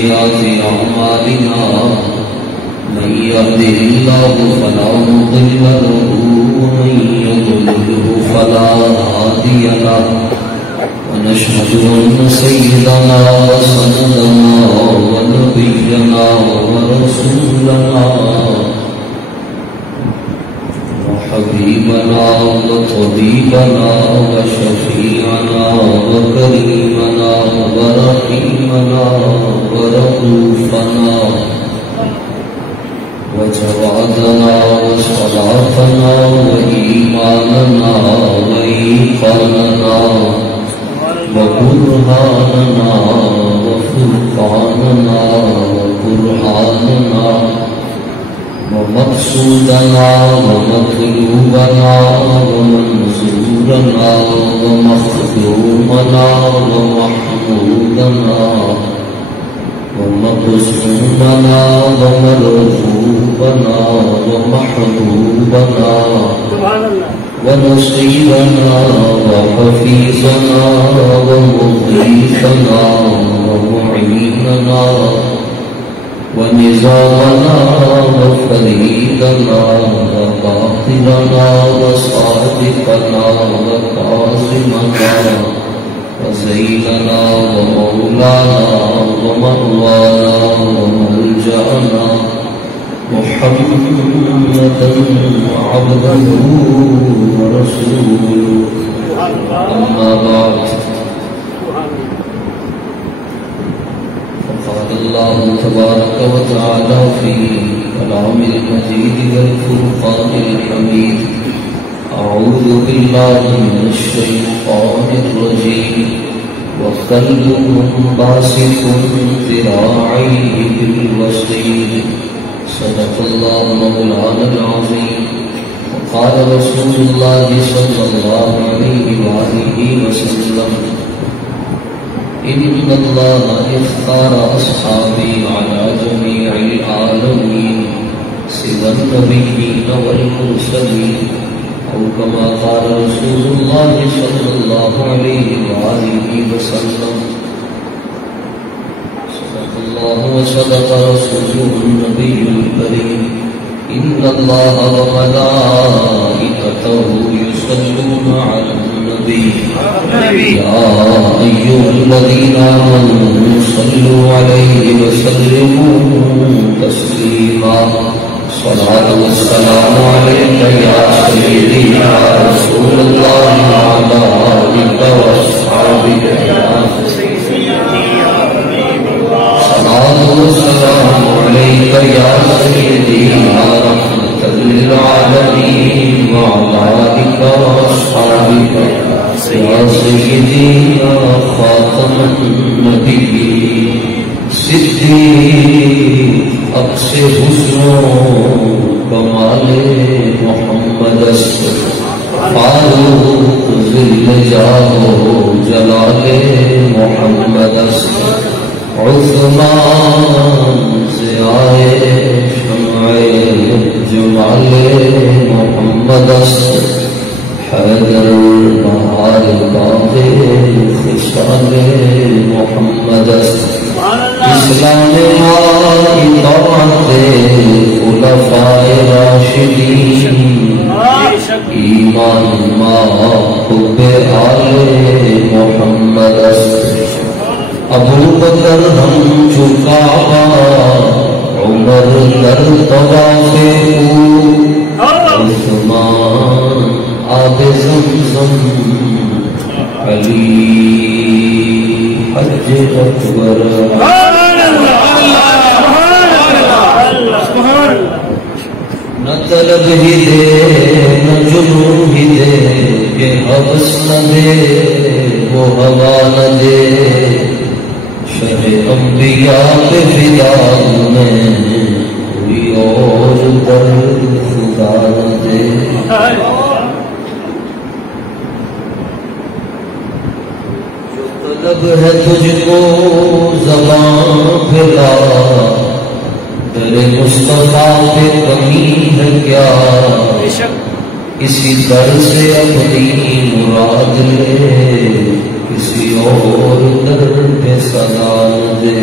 سيئات أعمالنا من يهده الله فلا مضل له ومن يضلله فلا هادي له ونشهد أن سيدنا وسندنا ونبينا ورسولنا وحبيبنا وطبيبنا وشفيعنا وكريمنا ورحيمنا ورؤوفنا وجوادنا وصلاتنا وإيماننا وإيقاننا وبرهاننا وفرقاننا وبرهاننا ومقصودنا ومطلوبنا ومنزورنا ومخدومنا ومحمودنا ومقسومنا ومرغوبنا ومحبوبنا ونصيرنا وحفيظنا ومغيثنا ومعيننا ونظامنا وفريدنا وقاهرنا وصادقنا وقاسمنا وزيننا ومولانا ومروانا وملجأنا محمدا عبده ورسوله أما بعد فقال الله تبارك وتعالى في كلام المجيد والفرقان الحميد أعوذ بالله من الشيطان الرجيم وكلهم باسط ذراعيه بالوصيد صدق الله مولانا العظيم وقال رسول الله صلى الله عليه وآله وسلم إن الله اختار أصحابي على جميع العالمين سوى النبيين والمرسلين أو كما قال رسول الله صلى الله عليه وآله وسلم صدق الله وصدق رسوله النبي الكريم إن الله وملائكته يصلون على النبي يا أيها الذين آمنوا صلوا عليه وسلموا تسليما صلاة والسلام عليك يا سيدي يا رسول الله وعلى آلك وأصحابك يا صلاة والسلام عليك يا سيدي يا رحمة للعالمين وعلى آلك وأصحابك يا سيدي يا خاتم النبيين صدیق اقصی حسن و کمال محمد است فاروق ذل جاہ و جلال محمد است عثمان سے آئے شمع جمال محمد است حیدر بہار باغ خصال محمد است اسلام مائی طاعت خلفاء راشدین ایمان ما حب آل محمد است ابو بکر ہم چکا عمر در طواف عثمان آب زمزم علی حج اکبر نہ طلب ہی دے نہ جنو ہی دے کہ حوث نہ دے وہ ہوا نہ دے شہ انبیاء پہ فدا میں کوئی اور در خدا نہ دے طلب ہے تجھ کو زبان پھیلا در مصطفیٰ پہ کمی ہے کیا کسی در سے اپنی مراد لے کسی اور در پہ صدا نہ دے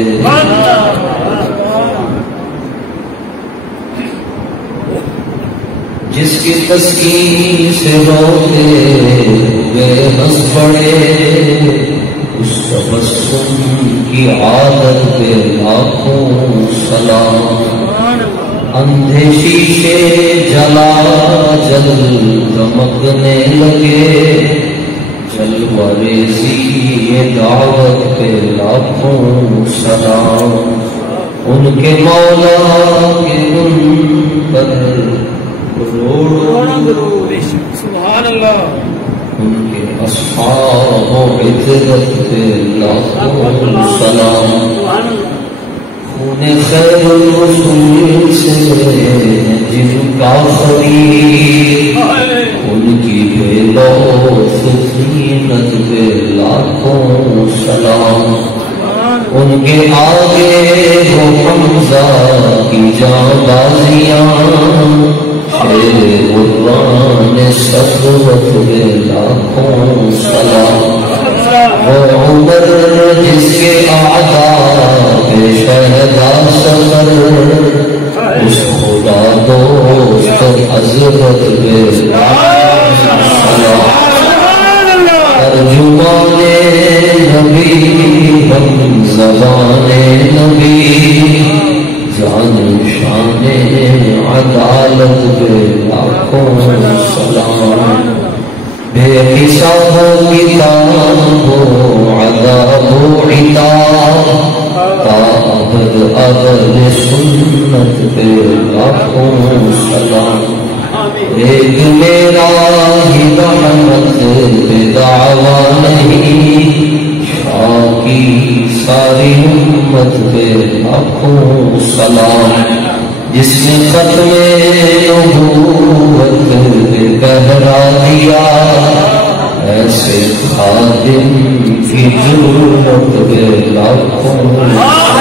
جس کی تسکین سے روتے ہوئے ہنس پڑے، اس تبسم کی عادت پہ لاکھوں سلام۔ اندھے شیشے جلا جل چمکنے لگے، جلوہ ریزی دعوت پہ لاکھوں سلام۔ ان کے مولا کے ان پر کروڑوں درود، سبحان اللہ۔ ان کے اصحاب و عزت پہ لاکھوں سلام۔ خون خیر الرسول سے جن کا خرید، ان کی بے لوث زینت پہ لاکھوں سلام۔ ان کے آگے وہ حمزہ کی جانبازیاں، شیر قرآن سخوت پہ لاکھوں سلام۔ وہ عمر جس کے اعداء پہ شہدا سفر، اس خدا دوست حضرت پہ لاکھوں سلام۔ ترجمان نبی ہم زبان نبی، جان شان عدالت پہ لاکھوں سلام۔ بے حساب کتاب ہو عذاب و عتاب، تا ابد اہل سنت پہ لاکھوں سلام۔ ایک میرا ہی رحمت پہ دعویٰ نہیں، شاہ کی ساری امت پہ لاکھوں سلام۔ جس نے ختم نبوت پہ پہرا دیا، ایسے خادم کی ضرورت پہ لاکھوں سلام۔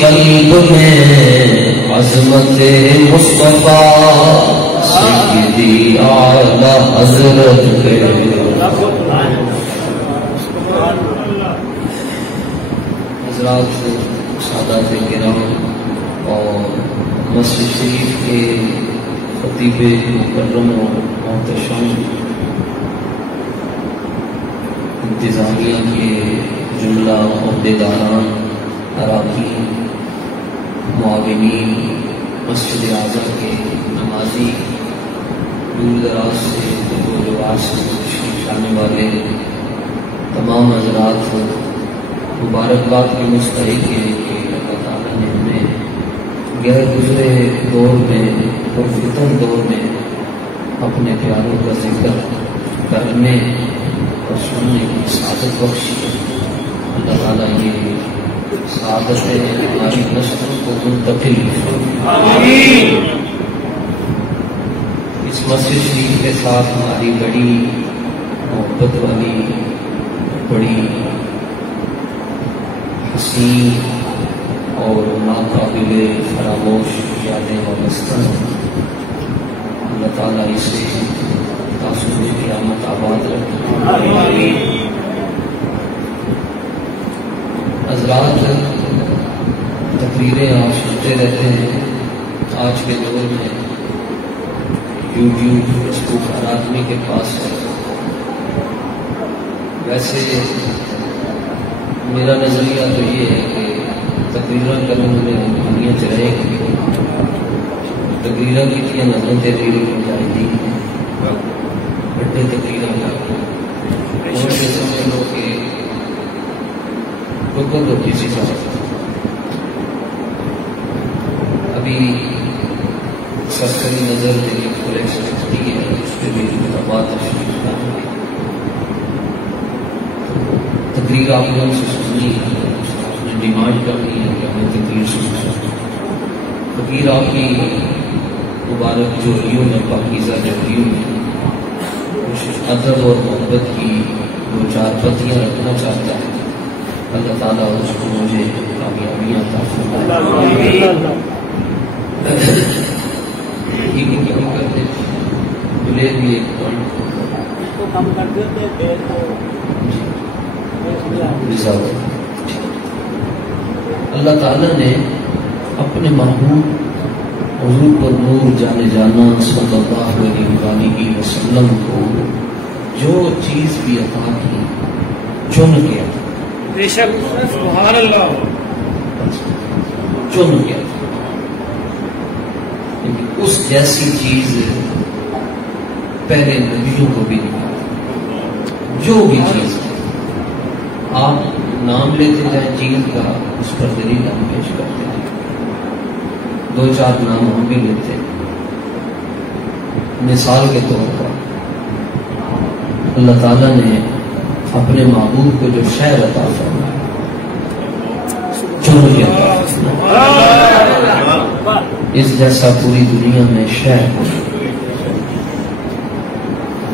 قلب میں عظمت مصطفیٰ سیدی اعلی حضرت کے، حضرات سادات کرام اور مسجد شریف کے خطیب مکرم و محتشم، انتظامیہ کے جملہ عہدیداران، اراکین، معاونین، مسجد اعظم کے نمازی، دور دراز سے دور دراز سے تشریف لانے والے تمام حضرات، مبارکباد کے مستحق ہیں کہ اللہ تعالیٰ نے ہمیں غیر گزرے دور میں اور فتن دور میں اپنے پیاروں کا ذکر کرنے اور سننے کی سعادت بخشی۔ اللہ تعالیٰ یہ سعادت ہماری نسلوں کو منتقل آمین۔ اس مسجد شریف کے ساتھ ہماری بڑی محبت والی، بڑی حسین اور ناقابل فراموش یادیں وابستہ ہیں۔ اللہ تعالیٰ اسے تاثر قیامت آباد رکھے آمین۔ حضرات، تقریریں آپ سنتے رہتے ہیں۔ آج کے دور میں یوٹیوب، فیس بک ہر آدمی کے پاس ہے۔ ویسے میرا نظریہ تو یہ ہے کہ تقریریں کرنے میں دنیا چلے گی، تقریریں کی تھی نظر تحریر کی جائے گی، بڑے تقریریں سے سمجھ لو کہ حکم تو کسی کا ابھی سرکاری نظر میری کلیکشن ہوتی ہے، اس پہ بھی بات تشریف لانے کی تقریر آپ لوگوں سے سننی ہے، آپ نے ڈیمانڈ کرنی ہے کہ ہمیں تقریر سننا۔ تقریر آپ کی مبارک جوڑیوں میں، پاکیزہ جوڑیوں میں کچھ ادب اور محبت کی دو چار پتیاں رکھنا چاہتا ہے۔ اللہ تعالیٰ اس کو مجھے کامیابیاں عطا فرمائے۔ لے بھی ایک اللہ تعالیٰ نے اپنے محبوب حضور پر نور جانے جانا صلی اللہ علیہ وسلم کو جو چیز بھی عطا کی چن گیا، بے شک سبحان اللہ، چن گیا، اس جیسی چیز پہلے نبیوں کو بھی نہیں، جو بھی چیز آپ نام لیتے جائیں چیز کا، اس پر دلیل ہم پیش کرتے ہیں، دو چار نام ہم بھی لیتے ہیں۔ مثال کے طور پر اللہ تعالیٰ نے اپنے محبوب کو جو شہر عطا فرمایا، چن کے عطا فرمایا، اس جیسا پوری دنیا میں شہر،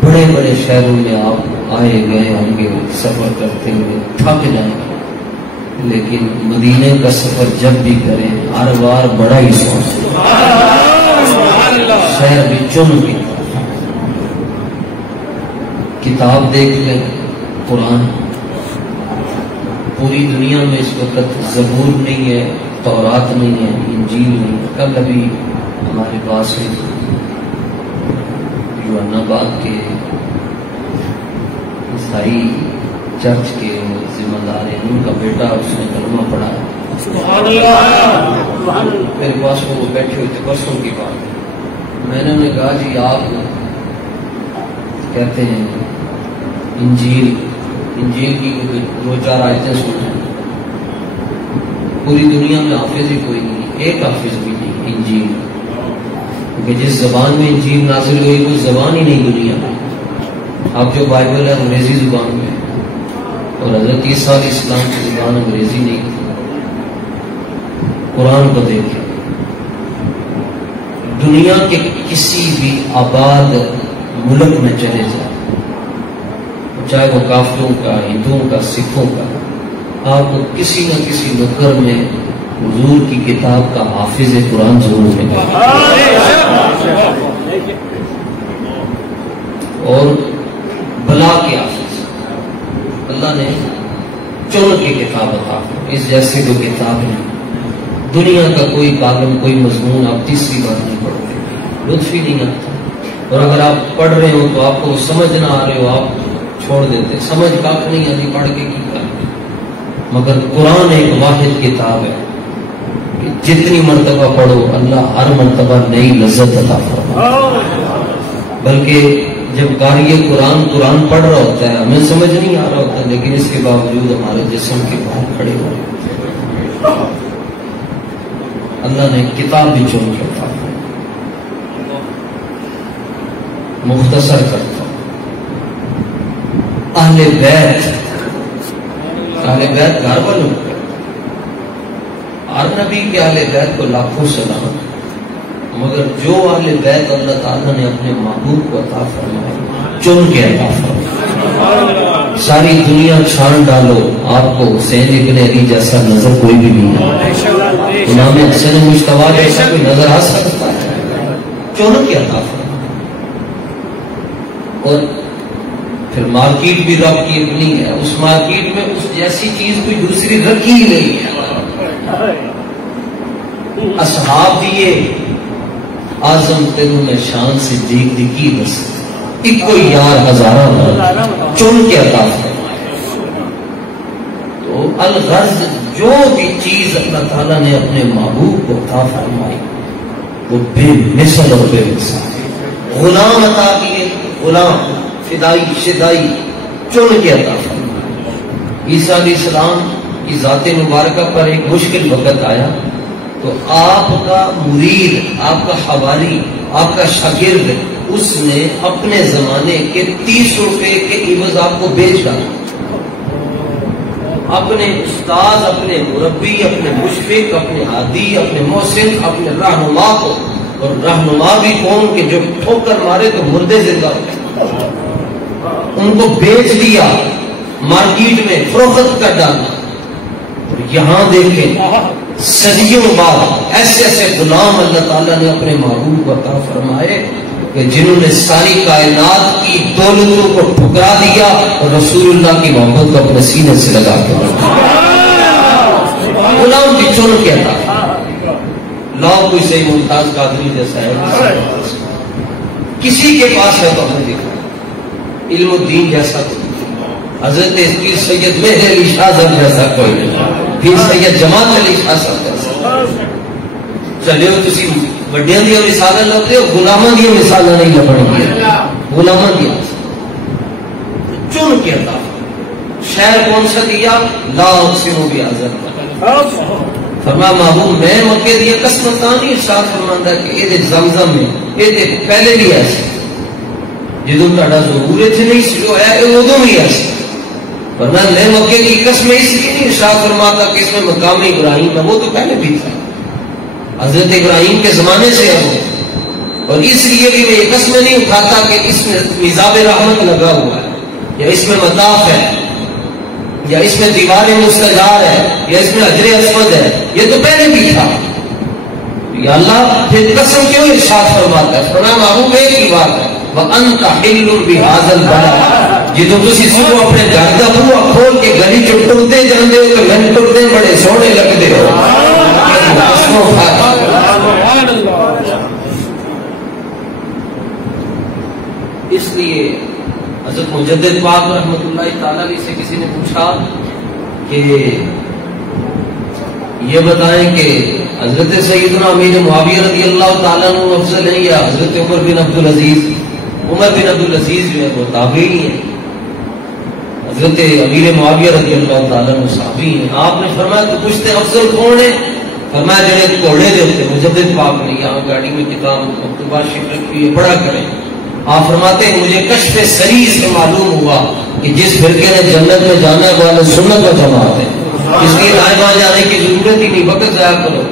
بڑے بڑے شہروں میں آپ آئے گئے ہوں گے سفر کرتے ہوئے، تھک جائیں گے، لیکن مدینے کا سفر جب بھی کریں ہر بار بڑا ہی سوچتے، شہر بھی چن کے۔ کتاب دیکھ لیں، قرآن، پوری دنیا میں اس وقت زبور نہیں ہے، تورات نہیں ہے، انجیل نہیں ہے۔ کل ابھی ہمارے پاس یوحناباد کے عیسائی چرچ کے ذمہ دار ہیں، ان کا بیٹا اس نے کلمہ پڑھا، میرے پاس وہ بیٹھے ہوئے تھے، پرسوں کی بات، میں نے انہیں کہا جی آپ کہتے ہیں انجیل کی دو چار آیتیں سنیں، پوری دنیا میں حافظ ہی کوئی نہیں، ایک حافظ بھی نہیں انجیل، کیونکہ جس زبان میں انجیل نازل ہوئی وہ زبان ہی نہیں دنیا میں۔ اب جو بائبل ہے انگریزی زبان میں، اور حضرت عیسیٰ علیہ السلام کی زبان انگریزی نہیں تھی۔ قرآن کو دیکھیں، دنیا کے کسی بھی آباد ملک میں چلے جائیں، چاہے وہ کافروں کا، ہندوؤں کا، سکھوں کا، آپ کو کسی نہ کسی نکر میں حضور کی کتاب کا حافظ قرآن ضرور ملے گا، اور بلا کے حافظ اللہ نے چن کے کتاب عطا کی، اس جیسے جو کتاب نہیں، دنیا کا کوئی کالم، کوئی مضمون آپ تیسری بار نہیں پڑھتے، لطف ہی نہیں آتا، اور اگر آپ پڑھ رہے ہو تو آپ کو سمجھ نہ آ رہے ہو آپ چھوڑ دیتے، سمجھ کاک نہیں آتی، پڑھ کے کی کرتے۔ مگر قرآن ایک واحد کتاب ہے کہ جتنی مرتبہ پڑھو اللہ ہر مرتبہ نئی لذت عطا فرماتا، بلکہ جب قاری قرآن پڑھ رہا ہوتا ہے ہمیں سمجھ نہیں آ رہا ہوتا، لیکن اس کے باوجود ہمارے جسم کے باہر کھڑے ہو رہے، اللہ نے کتاب بھی چن کے عطا فرمائی۔ مختصر کرتا ہوں، اہل بیت گھر والوں کو، ہر نبی کے اہل بیت کو لاکھوں سلام، مگر جو اہل بیت اللہ تعالیٰ نے اپنے محبوب کو عطا فرمایا، چن کے عطا فرمایا۔ ساری دنیا چھان ڈالو، آپ کو حسین ابن علی جیسا نظر کوئی بھی نہیں آتا، امام حسین مجتبیٰ جیسا کوئی نظر آ سکتا ہے، چن کے عطا فرمایا۔ اور پھر مارکیٹ بھی رب کی اپنی ہے، اس مارکیٹ میں اس جیسی چیز کوئی دوسری رکھی ہی نہیں ہے۔ اصحاب دیے آزم تینوں میں شان سے دیکھ دکھی بس، ایک کوئی یار ہزارہ چن کے عطا فرمایا۔ تو الغرض جو بھی چیز اللہ تعالیٰ نے اپنے محبوب کو عطا فرمائی وہ بے مثل اور بے مثال۔ غلام عطا کیے، غلام فدائی شدائی چن کے عطا فرمایا۔ عیسیٰ علیہ السلام کی ذات مبارکہ پر ایک مشکل وقت آیا تو آپ کا مرید، آپ کا حوالی، آپ کا شاگرد، اس نے اپنے زمانے کے 30 روپے کے عوض آپ کو بیچ ڈالا۔ اپنے استاد، اپنے مربی، اپنے مشفق، اپنے ہادی، اپنے محسن، اپنے رہنما کو، اور رہنما بھی کون کہ جو ٹھوکر مارے تو مردے زندہ ہو گئے، ان کو بیچ دیا، مارکیٹ میں فروخت کر ڈالا۔ اور یہاں دیکھیں صدیوں بعد ایسے ایسے غلام اللہ تعالیٰ نے اپنے محبوب کو عطا فرمائے کہ جنہوں نے ساری کائنات کی دولتوں کو ٹھکرا دیا اور رسول اللہ کی محبت کو اپنے سینے سے لگا کے رکھا. غلام کی چن کے تھا لاؤ کوئی صحیح ممتاز قادری جیسا ہے کسی کے پاس ہے تو ہم نے دیکھا علم الدین جیسا تو حضرت پیر سید مہر علی شاہ صاحب جیسا کوئی نہیں پیر سید جماعت علی شاہ صاحب جیسا چلے ہو تسی وڈیاں دیا مثالیں لگتے ہو غلاماں دیا مثالیں نہیں لبن گیا غلاماں دیا چن کے تھا شہر کون سا دیا لا اقسم بعزت فرمایا محبوب میں مکے دیا قسم نہیں ارشاد فرماندا کہ یہ زمزم میں یہ پہلے بھی ایسے جدوں تہاڈا ظہور اتنے نہیں شروع ہوا یہ ادوں بھی ایسے فرمایا میں مکے کی قسم اس لیے نہیں ارشاد فرماتا کہ اس میں مقام ابراہیم ہے وہ تو پہلے بھی تھا حضرت ابراہیم کے زمانے سے ہے وہ اور اس لیے بھی میں یہ قسم نہیں اٹھاتا کہ اس میں میزاب رحمت لگا ہوا ہے یا اس میں مطاف ہے یا اس میں دیوار مستجار ہے یا اس میں حجر اسود ہے یہ تو پہلے بھی تھا یا اللہ پھر قسم کیوں ارشاد فرماتا ہے فرمایا محبوب ایک ہی بات ہے وَأَنْتَ حِلٌّ بِهَذَا الْبَلَدِ جدوں تسی صبح اپنے گھر دا بوہا کھول کے گلی چ ٹرتے جاندے ہو تو میں ٹرتے بڑے سونے لگدے ہو اس لیے حضرت مجدد پاک رحمۃ اللہ تعالی علیہ سے کسی نے پوچھا کہ یہ بتائیں کہ حضرت سیدنا امیر معاویہ رضی اللہ تعالیٰ عنہ افضل ہیں یا حضرت عمر بن عبدالعزیز عمر بن عبدالعزیز جو ہے وہ تابعی ہیں حضرت امیر معاویہ رضی اللہ تعالیٰ عنہ صحابی ہیں آپ نے فرمایا تو پوچھتے افضل کون ہے فرمایا جنہیں گھوڑے دے ہوتے مجدد پاک نے یہاں گاڑی میں کتاب مکتوبات شریف رکھی ہے پڑھا کریں آپ فرماتے ہیں مجھے کشف سری سے معلوم ہوا کہ جس فرقے نے جنت میں جانا ہے وہ اہل سنت و جماعت ہے اس لیے دائیں بائیں جانے کی ضرورت ہی نہیں وقت ضائع کرو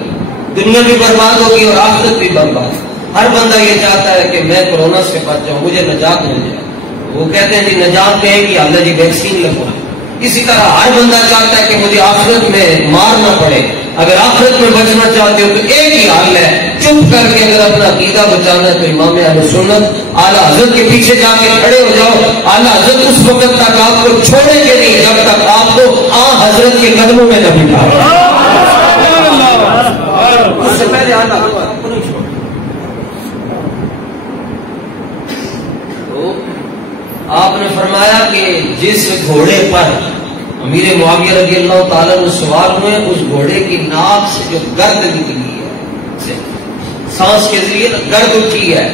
دنیا بھی برباد ہوگی اور آخرت بھی برباد ہر بندہ یہ چاہتا ہے کہ میں کورونا سے بچ جاؤں مجھے نجات مل جائے وہ کہتے ہیں جی نجات میں ہے کہ اللہ جی ویکسین لگوا اسی طرح ہر بندہ چاہتا ہے کہ مجھے آخرت میں مار نہ پڑے اگر آخرت میں بچنا چاہتے ہو تو ایک ہی حال ہے چپ کر کے اگر اپنا عقیدہ بچانا ہے تو امام اہل سنت اعلیٰ حضرت کے پیچھے جا کے کھڑے ہو جاؤ اعلیٰ حضرت اس وقت تک آپ کو چھوڑیں گے نہیں جب تک آپ کو حضرت کے قدموں میں نہ بٹھائے اس سے پہلے اعلیٰ حضرت کو نہیں چھوڑ تو آپ نے فرمایا کہ جس گھوڑے پر امیر معاویہ رضی اللہ تعالیٰ نے سوار ہوئے اس گھوڑے کی ناک سے جو گرد نکلی ہے سانس کے ذریعے گرد اٹھی ہے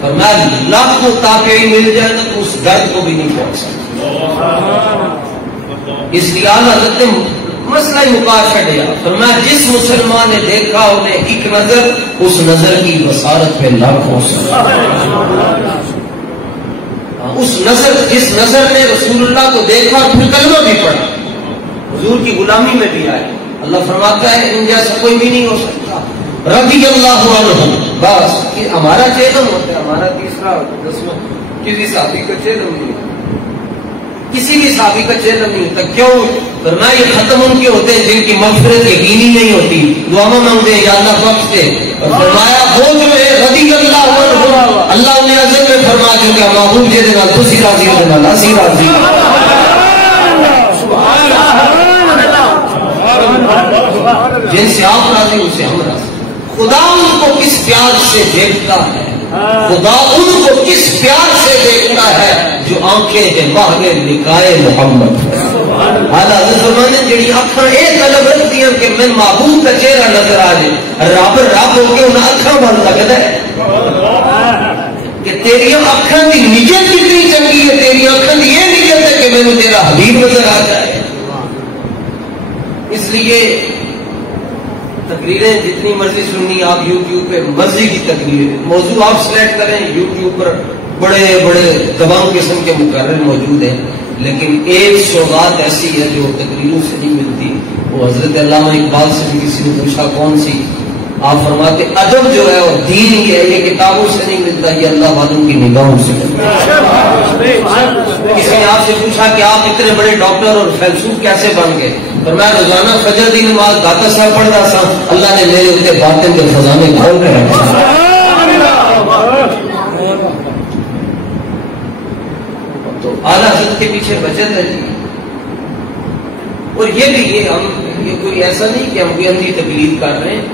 فرمایا لاکھوں تابعی مل جائے نا تو اس گرد کو بھی نہیں پہنچ سکتا اس لیے حضرت نے مسئلہ ہی مکار چھڑیا فرمایا جس مسلمان نے دیکھا انہیں ایک نظر اس نظر کی بصارت پہ لاکھوں اس نظر جس نظر نے رسول اللہ کو دیکھا اور پھر کلمہ بھی پڑھا حضور کی غلامی میں بھی آئے اللہ فرماتا ہے ان جیسا کوئی بھی نہیں ہو سکتا رضی اللہ عنہ بس ہمارا چہرہ ہوتا ہے ہمارا تیسرا دسواں کسی صحابی کا چہرہ نہیں ہوتا کسی بھی صحابی کا چہرہ نہیں ہوتا کیوں کرنا یہ ختم ان کے ہوتے ہیں جن کی مغفرت یقینی نہیں ہوتی دعا مانگتے ہیں یا اللہ بخش دے اور فرمایا وہ جو ہے رضی اللہ عنہ اللہ نے عزم میں فرما جو کہ محبوب جی دے نال تسی راضی ہو دے نال اسی راضی جن سے آپ راضی ان سے ہم راضی خدا ان کو کس پیار سے دیکھتا ہے خدا ان کو کس پیار سے دیکھتا ہے جو آنکھیں ہیں باہر نکائے محمد اعلیٰ حضرت نے جڑی اکھاں ایک طلب رکھتی ہیں کہ میں محبوب کا چہرہ نظر آ جائے رب رب ہو کے انہیں اکھاں بن سکتا ہے کہ تیری اکھاں کی نیت کتنی چنگی ہے تیری اکھاں کی یہ نیت ہے کہ میں تیرا حبیب نظر آ جائے اس لیے تقریریں جتنی مرضی سننی آپ یوٹیوب پہ مرضی کی تقریر موضوع آپ سلیکٹ کریں یوٹیوب پر بڑے بڑے تمام قسم کے مقرر موجود ہیں لیکن ایک سوغات ایسی ہے جو تقریروں سے نہیں ملتی وہ حضرت علامہ اقبال سے بھی کسی نے پوچھا کون سی آپ فرماتے ادب جو ہے اور دین ہی ہے یہ کتابوں سے نہیں ملتا یہ اللہ والوں کی نگاہوں سے ملتا ہے کسی نے آپ سے پوچھا کہ آپ اتنے بڑے ڈاکٹر اور فیلسوف کیسے بن گئے اور میں روزانہ فجر دی نماز داتا صاحب پڑھتا سا اللہ نے میرے اتنے باطن کے خزانے کھول کے رکھا اعلیٰ حضرت کے پیچھے بچت ہے جی. اور یہ بھی یہ کوئی ایسا نہیں کہ ہم کوئی اندھی تقلید کر رہے ہیں.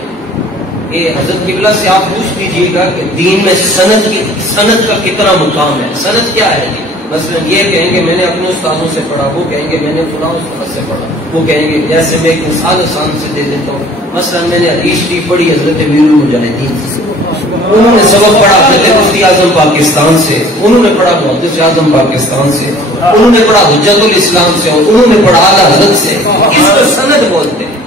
یہ حضرت قبلہ سے آپ پوچھ لیجیے گا کہ دین میں سند کا کتنا مقام ہے. سند کیا ہے؟ مثلا یہ کہیں گے میں نے اپنے استادوں سے پڑھا, وہ کہیں گے میں نے فلاں استاد سے پڑھا, وہ کہیں گے جیسے میں ایک مثال آسان سے دے دیتا ہوں. مثلا میں نے حدیث شریف پڑھی حضرت امیر المجاہدین سے, انہوں نے سبق پڑھا حضرت مفتی اعظم پاکستان سے, انہوں نے پڑھا محدث اعظم پاکستان سے, انہوں نے پڑھا حجت الاسلام سے, اور انہوں نے پڑھا اعلیٰ حضرت سے. اس کو سند بولتے ہیں.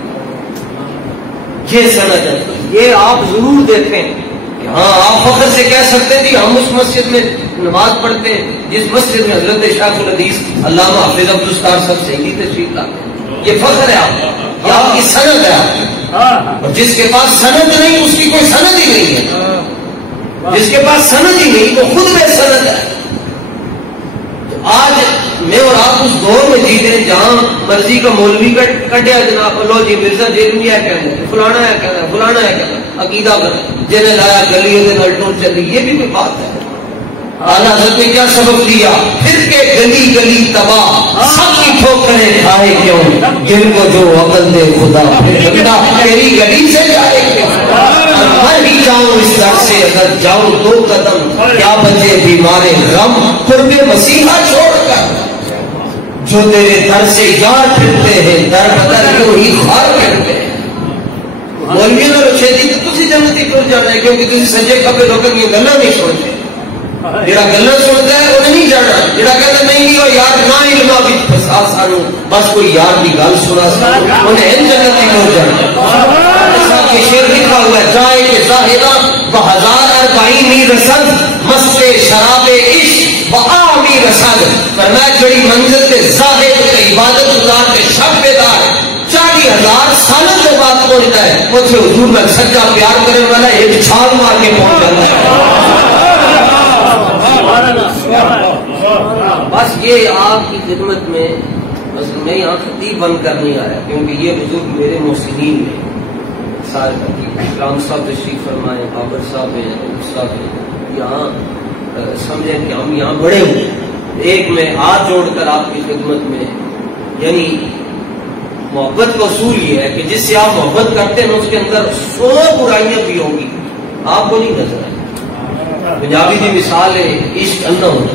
یہ سند ہے. یہ آپ ضرور دیکھیں کہ ہاں آپ فخر سے کہہ سکتے تھے ہم اس مسجد میں نماز پڑھتے ہیں جس مسجد میں حضرت شیخ الحدیث علامہ حافظ عبدالستار صاحب شہیدی تشریف لاتے ہیں. یہ فخر ہے آپ کا, یہ آپ کی سند ہے آپ کی. اور جس کے پاس سند نہیں اس کی کوئی سند ہی نہیں ہے. جس کے پاس سند ہی نہیں تو خود میں سند ہے. تو آج میں اور آپ اس دور میں جیتے ہیں جہاں مرضی کا مولوی کٹیا جناب, لو جی مرزا جیلوی ہے کہنا, فلانا ہے کہنا, فلانا ہے کہنا, عقیدہ کر جنہیں لایا گلی ٹور چلی. یہ بھی کوئی بات ہے؟ اعلیٰ حضرت نے کیا سبق دیا؟ پھر کے گلی گلی تباہ سب کی ٹھوکریں کھائے کیوں, جن کو جو عقل دے خدا پھر بندہ تیری گلی سے جائے کیوں. میں ہی جاؤں اس در سے اگر جاؤں 2 قدم, کیا بچے بیمارے غم قرب مسیحا چھوڑ کر. جو تیرے در سے یار پھرتے ہیں در بدر یوں ہی خار کرتے ہیں. مولویوں نے رشیدی تو تسی جنتی ٹر جانا ہے کیونکہ تسی سجے کبھی لوگوں کی گلا نہیں سنتے. جڑا گلا سنتا ہے وہ نہیں جانا, جڑا کہتا نہیں وہ یار نہ علما بھی پھسا سانو, بس کوئی یار کی گل سنا سانو, انہیں ان جنتی ٹر جانا. ایسا کہ شعر لکھا ہوا ہے جائے کہ ظاہرہ بہزار اربعینی رسد مست شراب عشق بآمی رسد. فرمایا جڑی منزل تے زاہد تے عبادت گزار تے شب بیدار 40,000 سالوں کے بعد پہنچتا ہے, اتنے حضور میں سچا پیار کرنے والا ایک چھال مار کے پہنچ جاتا ہے. بس یہ آپ کی خدمت میں بس میں یہاں خطیب بند کرنے آیا کیونکہ یہ بزرگ میرے محسنین ہیں. سارے خطیب اسلام صاحب تشریف فرمائے, بابر صاحب ہیں, صاحب ہیں, یہاں سمجھیں کہ ہم یہاں بڑے ہوئے. ایک میں ہاتھ جوڑ کر آپ کی خدمت میں, یعنی محبت کا اصول یہ ہے کہ جس سے آپ محبت کرتے ہیں اس کے اندر 100 برائیاں بھی ہوں گی, آپ کو نہیں نظر آئے. پنجابی کی مثال ہے عشق انا ہونا,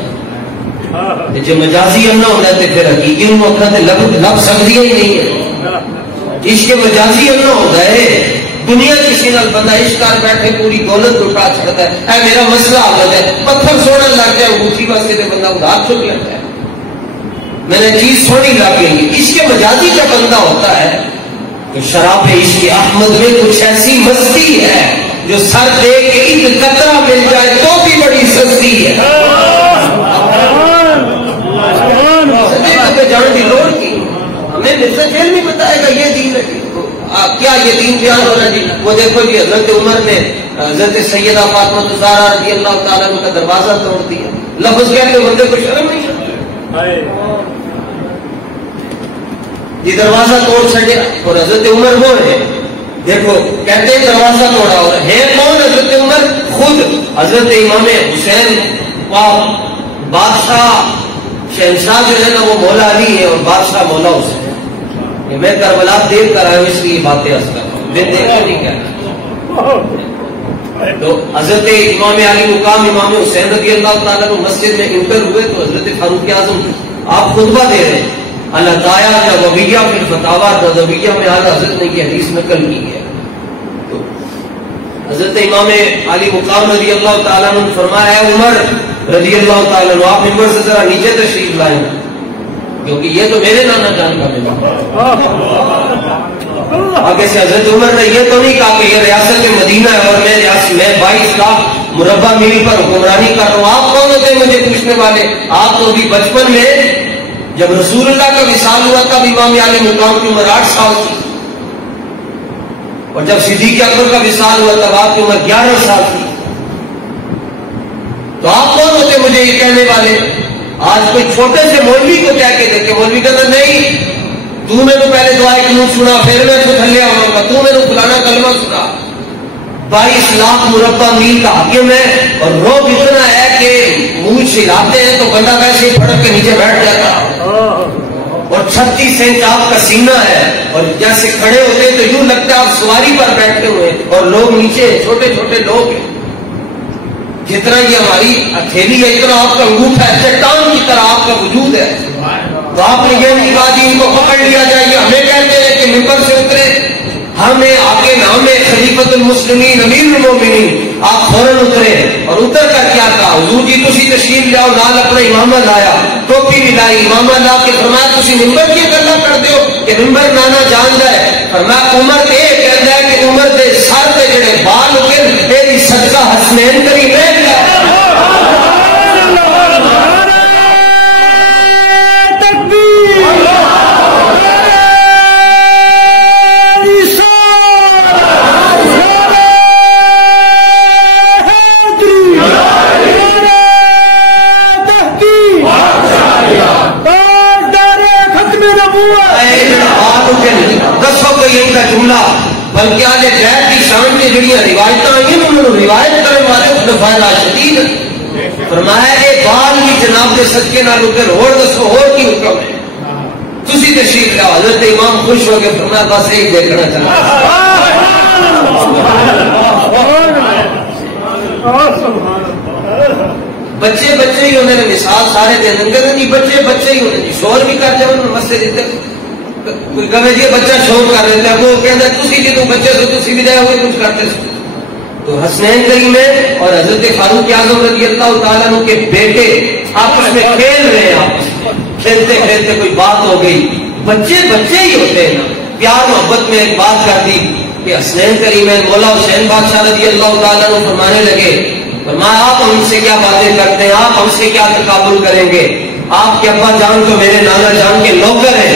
جب مجازی انا ہونا تو پھر حقیقی موقع سے لب سکتی ہی نہیں ہے. عشق مجازی انا ہوتا ہے. دنیا کسی نال بندہ عشق کر بیٹھے پوری دولت لٹا چڑھتا ہے, اے میرا مسئلہ حالت ہے, پتھر سونا لگ جائے اسی واسطے تو بندہ ادھار چک لیتا ہے, میں نے چیز سونی لگ گئی. عشق مجازی کا بندہ ہوتا ہے کہ شراب عشق احمد میں کچھ ایسی مستی ہے جو سر دے کے ایک قطرہ مل جائے تو بھی بڑی سستی ہے. جان کی لوڑ کی ہمیں مرزا جیل نہیں بتائے گا یہ دین ہے کیا, یہ دین بیان ہونا جی. وہ دیکھو جی حضرت عمر نے حضرت سیدہ فاطمہ الزہرا رضی اللہ تعالیٰ عنہ کا دروازہ توڑ دیا. لفظ کہتے بندے کو شرم نہیں یہ دروازہ توڑ چڑھے. اور حضرت عمر وہ ہے دیکھو کہتے ہیں دروازہ توڑا ہوا ہے کون؟ حضرت عمر خود. حضرت امام حسین بادشاہ شہنشاہ جو ہے نا وہ مولا علی ہے اور بادشاہ مولا حسین. کہ میں کربلا دیکھ کر آیا ہوں اس لیے باتیں عرض کر رہا ہوں, میں دیکھا نہیں کہنا. تو حضرت امام علی مقام امام حسین رضی اللہ تعالیٰ کو مسجد میں انٹر ہوئے تو حضرت فاروق اعظم آپ خطبہ دے رہے ہیں. الدایا نوویہ فی الفتاوی نوویہ میں اعلیٰ حضرت نے یہ حدیث نقل کی ہے. تو حضرت امام علی مقام رضی اللہ تعالیٰ نے فرمایا ہے عمر رضی اللہ تعالیٰ عنہ آپ ممبر سے ذرا نیچے تشریف لائیں کیونکہ یہ تو میرے نانا جان کا ملا. آگے سے حضرت عمر نے یہ تو نہیں کہا کہ یہ ریاست مدینہ ہے اور میں 22 لاکھ مربع میل پر حکمرانی کر رہا ہوں, آپ کون ہوتے ہیں مجھے پوچھنے والے؟ آپ تو بھی بچپن میں جب رسول اللہ کا وصال ہوا تب امام علی مقام کی عمر 8 سال تھی اور جب صدیق اکبر کا وصال ہوا تب آپ کی عمر 11 سال تھی. تو آپ کون ہوتے مجھے یہ کہنے والے؟ آج کوئی چھوٹے سے مولوی کو کہہ کے دیکھے, مولوی کہتا نہیں تو میں نے پہلے دعائے کیوں سنا پھر میں تو تھلے آؤں گا, تو میں نے فلانا کلمہ سنا. 22 لاکھ مربع میل کا حاکم ہے اور روب اتنا ہے کہ منہ چھلاتے ہیں تو بندہ ویسے ہی پڑ درخت کے نیچے بیٹھ جاتا اور 36 انچ آپ کا سینہ ہے اور جیسے کھڑے ہوتے تو یوں لگتا ہے آپ سواری پر بیٹھے ہوئے اور لوگ نیچے چھوٹے چھوٹے لوگ ہیں. جتنا یہ ہماری ہتھیلی ہے اتنا آپ کا انگوٹھا ہے, چٹان کی طرح آپ کا وجود ہے. تو آپ نے یہ نہیں کہا جی ان کو پکڑ لیا جائے, یہ ہمیں کہتے ہیں کہ ممبر سے اترے, ہمیں آگے نام خلیفۃ المسلمین امیر المومنین, آپ فوراً اترے اور اتر کر کیا کہا, حضور جی تسی تشریف لاؤ, نال اپنا امامہ لایا, ٹوپی بھی لائی, امامہ لا کے فرمایا تسی ممبر کی گلا کرتے ہو کہ ممبر نانا جان ہے. فرمایا عمر تے یہ کہتا ہے کہ عمر دے سر تے جڑے بال ہوتے یہ صدقہ حسنین کری میں جملہ بلکہ آج غیر کی شان کی جڑیاں روایتیں آئی انہوں نے روایت کرنے والے خلفائے راشدین فرمایا اے بال کی جناب کے صدقے نال اتر اور دسو اور کی حکم ہے, تسی تشریف لاؤ. حضرت امام خوش ہو کے فرمایا بس یہی دیکھنا چاہتا. بچے بچے ہی ہونے مثال سارے دے دیں گے نہیں, بچے بچے ہی ہونے شور بھی کر جاؤ مسجد کوئی کہے جی بچہ شور کر رہے ہیں, وہ کہتا ہے تسی جی تو بچے تو تسی بھی جائے ہوئے کچھ کرتے سو. تو حسنین کریم اور حضرت فاروق اعظم رضی اللہ تعالیٰ عنہ کے بیٹے آپس میں کھیل رہے ہیں, آپس کھیلتے کھیلتے کوئی بات ہو گئی. بچے بچے ہی ہوتے ہیں نا, پیار محبت میں ایک بات کر دی کہ حسنین کریم مولا حسین بادشاہ رضی اللہ تعالیٰ عنہ فرمانے لگے, فرمایا آپ ہم سے کیا باتیں کرتے ہیں, آپ ہم سے کیا تقابل کریں گے, آپ کے ابا جان تو میرے نانا جان کے نوکر ہیں,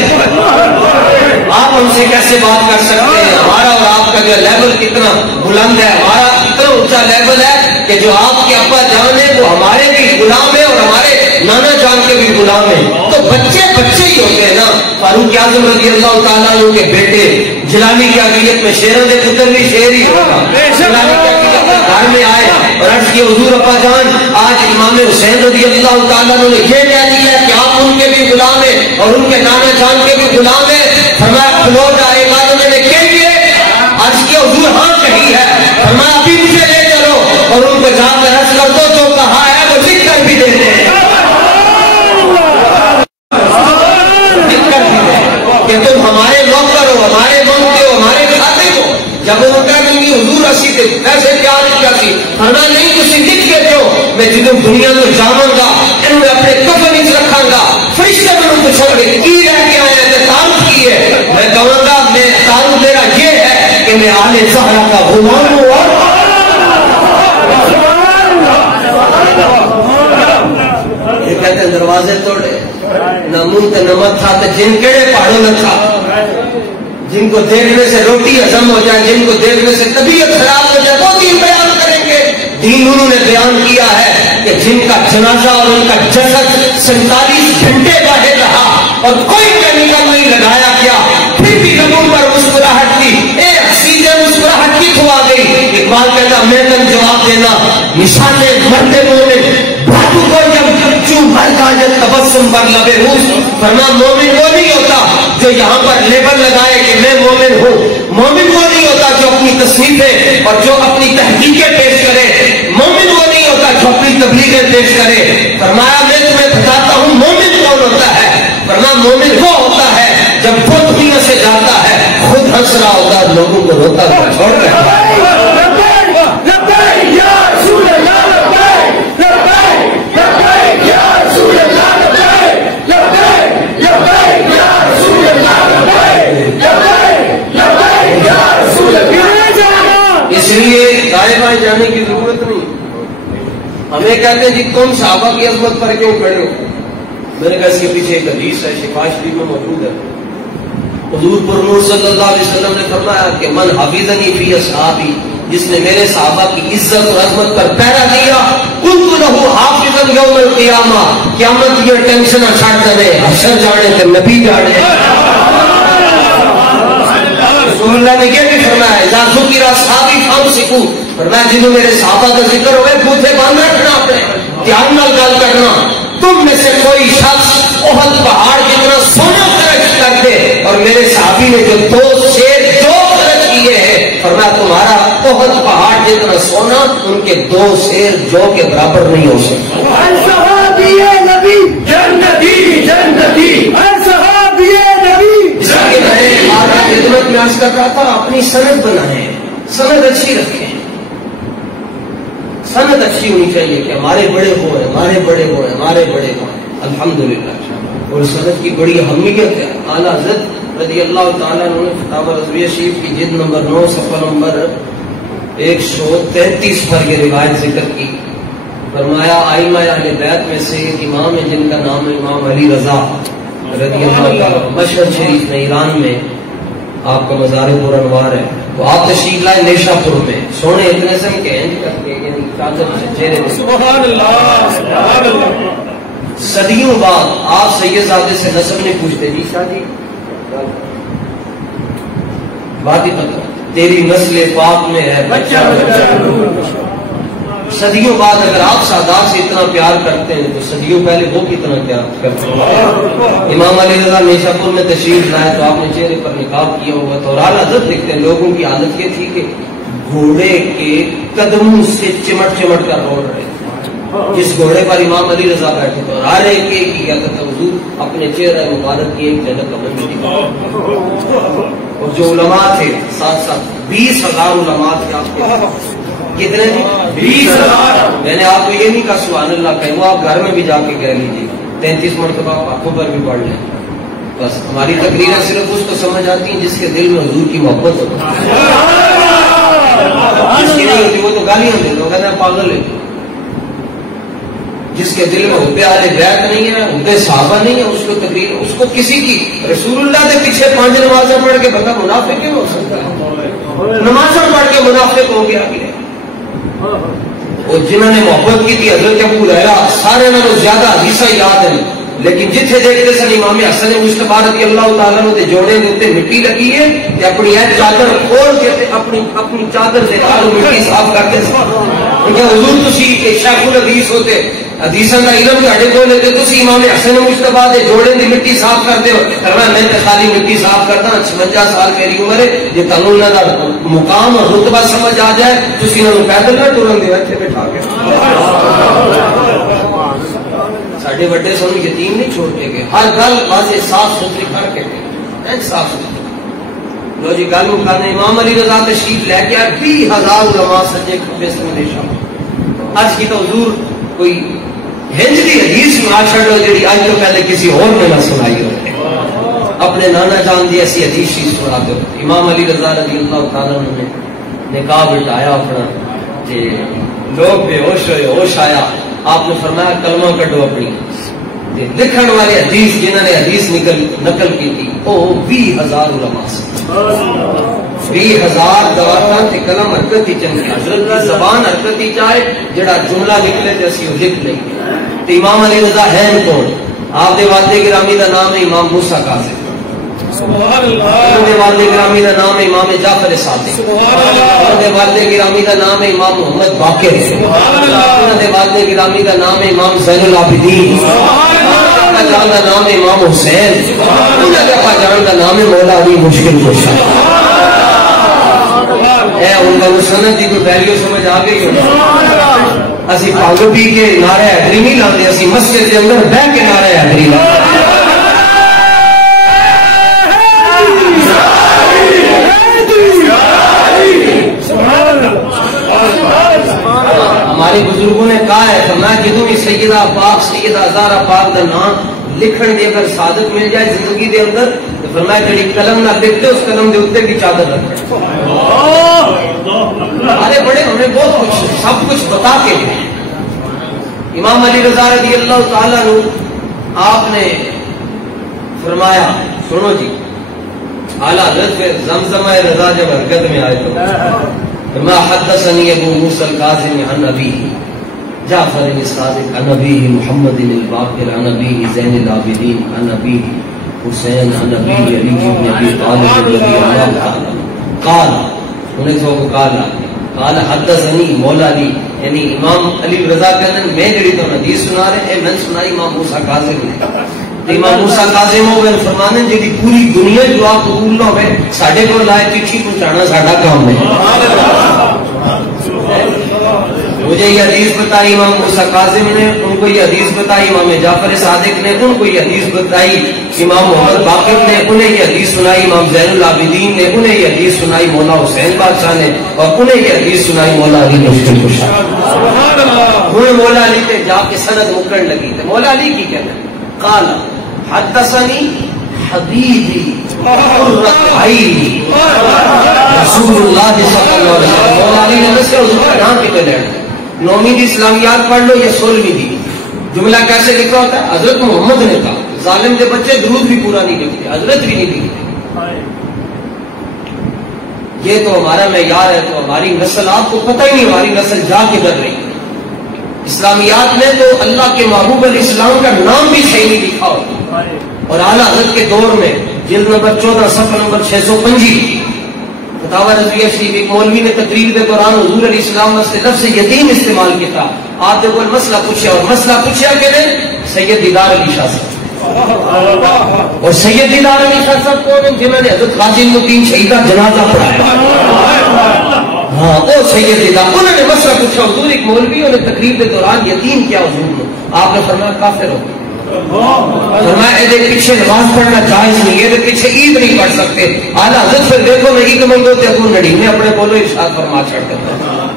آپ ہم سے کیسے بات کر سکتے ہیں, ہمارا اور آپ کا جو لیول کتنا بلند ہے, ہمارا اتنا اونچا لیول ہے کہ جو آپ کے ابا جان ہے وہ ہمارے بھی غلام ہے اور ہمارے نانا جان کے بھی غلام ہیں. تو بچے بچے ہی ہوتے ہیں نا. فاروق اعظم رضی اللہ تعالیٰ عنہ کے بیٹے جلالی کی عقیدت میں شیروں کے پتر بھی شیر ہی ہوگا, جلالی کی عقیدت میں گھر میں آئے اور عرض کی حضور ابا جان آج امام حسین رضی اللہ تعالیٰ عنہ نے یہ کہہ دیا ہے کہ آپ ان کے بھی غلام ہیں اور ان کے نانا جان کے بھی غلام ہیں. فرمایا کھلو جا, ایک آدمی نے کہہ دیے عرض کی حضور ہاں کہی ہے. فرمایا ابھی مجھے لے چلو اور ان کو جا کر عرض کر دو جو کہا ہے وہ لکھ کر بھی دیتے ہیں, لکھ کر بھی دیں کہ تم ہمارے نوکر ہو, ہمارے مانگتے ہو, ہمارے کھاتے ہو. جب وہ کہہ دیں گے حضور اسی کے پیسے تیار نہیں کرتی, فرمایا نہیں تسی لکھ کے دو, میں جدوں دنیا کو جاواں گا انہوں نے اپنے کفن وچ رکھاں گا, فرشتے میں پوچھیں گے کی رہ کے آیا ہے, تعارف کی ہے, میں کہوں گا میں تعارف میرا یہ ہے کہ میں آل زہرا کا غلام ہوں. یہ کہتے ہیں دروازے توڑے نہ منہ تے نمک تھا تو جن کیڑے پہاڑوں میں تھا, جن کو دیکھنے سے روٹی ہضم ہو جائے, جن کو دیکھنے سے طبیعت خراب ہو جائے, وہ دین بیان کریں گے. دین انہوں نے بیان کیا ہے کہ جن کا جنازہ اور ان کا جسد 47 گھنٹے باہر رہا اور کوئی کیمیکل نہیں لگایا گیا, پھر بھی لوگوں پر مسکراہٹ کی, سیدھے مسکراہٹ کی کھوا گئی. اقبال کہتا میں تم جواب دینا نشانے مرتے مومن بھاتو کو جب چوں مر کا جب تبسم پر لبے روز. فرما مومن وہ نہیں ہوتا جو یہاں پر لیبل لگائے کہ میں مومن ہوں, مومن وہ نہیں ہوتا جو اپنی تصنیفیں اور جو اپنی تحقیقیں پیش کرے, مومن وہ نہیں ہوتا جو اپنی تبلیغیں پیش کرے. فرمایا میں تمہیں بتاتا ہوں مومن کون ہوتا ہے. فرمایا مومن وہ ہوتا ہے جب وہ دنیا سے جاتا ہے خود ہنس رہا ہوتا ہے, لوگوں کو روتا ہوا چھوڑ کر. اس لیے دائیں بائیں جانے کی ضرورت نہیں. ہمیں کہتے ہیں جی تم صحابہ کی عظمت پر کیوں کھڑے ہو. میں نے کہا اس کے پیچھے ایک حدیث ہے, شفا شریف میں موجود ہے. حضور پرنور صلی اللہ علیہ وسلم نے فرمایا کہ من حفظنی فی اصحابی, جس نے میرے صحابہ کی عزت اور عظمت پر پہرا دیا, کنت لہ حافظا یوم القیامہ, قیامت یہ ٹینشن چھڑ دے, حشر جانے تے نبی جانے. رسول اللہ نے یہ بھی فرمایا اذا ذکر اصحابی فامسکوا, فرمایا جنہوں میرے صحابہ کا ذکر ہوئے بوتھے باندھ رکھنا, اپنے دھیان نال گل کرنا. تم میں سے کوئی شخص احد پہاڑ جتنا سونا خرچ کر دے، اور میرے صحابی نے جو 2 شیر جو خرچ کیے ہیں، فرمایا تمہارا احد پہاڑ جتنا سونا ان کے 2 شیر جو کے برابر نہیں ہو سکتا۔ صحابی نبی جنتی جنتی، صحابی نبی۔ اس لیے میں آپ کی خدمت میں عرض کر رہا تھا، اپنی سند بنائیں، سند اچھی رکھیں، سند اچھی ہونی چاہیے کہ ہمارے بڑے ہوئے، ہمارے بڑے ہوئے، ہمارے بڑے ہوئے، الحمدللہ۔ اور سند کی بڑی اہمیت ہے۔ اعلیٰ حضرت رضی اللہ تعالیٰ عنہ نے فتاوی رضویہ شریف کی جلد نمبر 9 صفحہ نمبر 133 پر یہ روایت ذکر کی، فرمایا ائمہ اہل بیت میں سے ایک امام ہے جن کا نام ہے امام علی رضا رضی اللہ تعالیٰ، مشہد شریف میں ایران میں آپ کا مزار پرانوار ہے۔ تو آپ تشریف لائے نیشا پور میں، سونے اتنے سن کے اینج کر کے یعنی چادر سے چہرے پہ، سبحان اللہ سبحان اللہ۔ صدیوں بعد آپ سید زادے سے نسب نہیں پوچھتے، جی شادی بات ہی پتہ تیری نسل پاک میں ہے بچہ بچہ۔ صدیوں بعد اگر آپ سادات سے اتنا پیار کرتے ہیں تو صدیوں پہلے وہ کتنا پیار کرتے ہیں۔ امام علی رضا نیشا پور میں تشریف لائے تو آپ نے چہرے پر نقاب کیا ہوا تھا، اور اعلیٰ حضرت دیکھتے ہیں لوگوں کی حالت یہ تھی کہ گھوڑے کے قدموں سے چمٹ چمٹ کر روڑ رہے تھے۔ جس گھوڑے پر امام علی رضا بیٹھے تھے، اور ہر ایک کی کیا تھا حضور اپنے چہرہ مبارک کی ایک جھلک قبل میں دکھا۔ اور جو علماء تھے ساتھ ساتھ 20,000 علماء تھے آپ کے، کتنے تھے؟ 20,000۔ میں نے آپ کو یہ نہیں کہا سبحان اللہ کہیں، وہ آپ گھر میں بھی جا کے کہہ لیجیے، 33 مرتبہ آنکھوں پر بھی پڑھ لیں۔ بس ہماری تقریریں صرف اس کو سمجھ آتی ہیں جس کے دل میں حضور کی محبت ہوتی ہے، جس کی نہیں ہوتی وہ تو گالیاں دے دو، کہتے ہیں پاگل ہے۔ جس کے دل میں حب اہل بیت نہیں ہے، حب صحابہ نہیں ہے، اس کو تقریر، اس کو کسی کی رسول اللہ کے پیچھے 5 نمازیں پڑھ کے بندہ منافق کیوں ہو سکتا ہے؟ نمازیں پڑھ کے منافق ہو گیا کہ اور جنہوں نے محبت کی تھی حضرت ابو ہریرہ سارے نالوں زیادہ حدیثاں یاد ہیں، لیکن جتھے دیکھتے سن امام حسن مصطفیٰ رضی اللہ تعالیٰ عنہ دے جوڑے دے اوپر مٹی لگی ہے کہ اپنی چادر کھول کے اپنی چادر سے مٹی صاف کرتے سن۔ حضور تسی شیخ الحدیث ہوتے، حدیثاں کا علم ساڈے کول ہے، تسی امام حسن مصطفیٰ دے جوڑے دی مٹی صاف کرتے ہو۔ فرمایا میں تے خالی مٹی صاف کردا، 56 سال میری عمر ہے، جے تانوں انہاں دا مقام اور رتبہ سمجھ آ جائے تسی انہاں نوں پیدل نہ ٹرن دیو، ایتھے بٹھا کے۔ ساڈے وڈے سانوں یتیم نہیں چھوڑتے گئے، ہر گل واضح صاف ستھری کر کے صاف ستھری۔ لو جی گل مکانے امام علی رضا تشریف لے کے 20,000 علماء سجے کھبے سمجھے شام۔ آج کی تو حضور کوئی ہنج دی حدیث سنا چھڑو جڑی آج تو پہلے کسی اور نے نہ سنائی ہوتی، اپنے نانا جان دی ایسی حدیث ہی سنا دو۔ امام علی رضا رضی اللہ تعالیٰ عنہ نے نکاح بٹھایا اپنا، لوگ بے ہوش ہوئے، ہوش آیا، آپ نے فرمایا کلمہ کڈو اپنی۔ لکھن والے حدیث جنہوں نے حدیث نقل کی تھی وہ 20,000 علماء سے، 20,000 دواتاں تے قلم حرکت ہی چنگی، حضرت کی زبان حرکت ہی چاہے جڑا جملہ نکلے تے اسی لکھ لیں گے۔ تو امام علی رضا ہیں کون؟ آپ دے والد گرامی دا نام ہے امام موسیٰ کاظم، سبحان اللہ۔ انہوں دے والد گرامی دا نام ہے امام جعفر صادق، سبحان اللہ۔ انہوں دے والد گرامی دا نام ہے امام محمد باقر، سبحان اللہ۔ انہوں دے والد گرامی دا نام ہے امام زین العابدین، جان کا نام ہے امام حسین، انہوں نے جان کا نام ہے مولا علی مشکل کشا۔ اے ان کا مسند کی کوئی ویلیو سمجھ آ گئی ہو؟ اسی پاگو پی کے نعرہ حیدری نہیں لاتے، اسی مسجد کے اندر بہ کے نعرہ حیدری لاتے۔ ہمارے بزرگوں نے کہا ہے فرمایا جدوں بھی سیدہ پاک سیدہ زہرا پاک کا نام لکھن دی اگر سعادت مل جائے زندگی دے اندر تو فرمایا جڑی قلم نہ لکھتے اس قلم دے اوپر بھی چادر رکھے۔ ہمارے بڑے ہمیں بہت کچھ سب کچھ بتا کے ہیں۔ امام علی رضا رضی اللہ تعالیٰ عنہ آپ نے فرمایا سنو جی، اعلیٰ حضرت پہ زمزمہ رضا جب حرکت میں آئے تو ما حدثني ابو موسى الكاظم عن ابيه جعفر الصادق عن ابيه محمد الباقر عن ابيه زين العابدين عن ابيه حسين عن ابيه علي بن ابي طالب رضي الله تعالى قال انہیں تو قال حدثني مولا علی یعنی امام علی رضا کہتے ہیں میں جڑی تو حدیث سنا رہے ہیں میں سنائی امام موسیٰ کاظم نے. امام موسیٰ کاظم ہو گئے فرمانے جی پوری دنیا دعا قبول نہ ہوئے ساڈے کو لائے چٹھی پہنچانا ساڈا کام ہے. مجھے یہ حدیث بتائی امام موسیٰ کاظم نے, ان کو یہ حدیث بتائی امام جعفر صادق نے, ان کو یہ حدیث بتائی امام محمد باقر نے, انہیں یہ حدیث سنائی امام زین العابدین نے, انہیں یہ حدیث سنائی مولا حسین بادشاہ نے, اور انہیں یہ حدیث سنائی مولا علی مشکل کشا. ہوں مولا علی پہ جا کے سند مکرن لگی تھے. مولا علی کی کہتے ہیں قال حدثنی حبیبی قرۃ عینی رسول اللہ صلی اللہ علیہ وسلم. مولا علی نے سے حضور کا نام کتنے لینا 9ویں کی اسلامیات پڑھ لو یا 16ویں کی. جملہ کیسے لکھا ہوتا ہے؟ حضرت محمد نے کہا. ظالم کے بچے درود بھی پورا نہیں لکھتے, حضرت بھی نہیں لکھتے. یہ تو ہمارا معیار ہے, تو ہماری نسل آپ کو پتہ ہی نہیں ہماری نسل جا کے کر رہی ہے. اسلامیات میں تو اللہ کے محبوب علیہ السلام کا نام بھی صحیح نہیں لکھا ہوتا. اور اعلیٰ حضرت کے دور میں جلد نمبر 14 صفحہ نمبر 625 فتاوی رضویہ شریف ایک مولوی نے تقریر کے دوران حضور علیہ السلام سے لفظ یتیم استعمال کیا تھا. آپ نے کوئی مسئلہ پوچھا, اور مسئلہ پوچھا کہ سید دیدار علی شاہ صاحب. اور سید دیدار علی شاہ صاحب کون ہیں؟ جنہوں نے حضرت قاسم الدین شہیدہ جنازہ پڑھایا. ہاں وہ سید دیدار, انہوں نے مسئلہ پوچھا حضور ایک مولوی, انہوں نے تقریر کے دوران یتیم کیا حضور نے. آپ نے فرمایا کافر ہو. فرمایا یہ پیچھے نماز پڑھنا جائز نہیں ہے, پیچھے عید نہیں پڑھ سکتے. اعلیٰ حضرت پھر دیکھو میں ایک منگو تے اپنی نڑی میں اپنے بولو ارشاد فرما چھڑ کرتا ہے.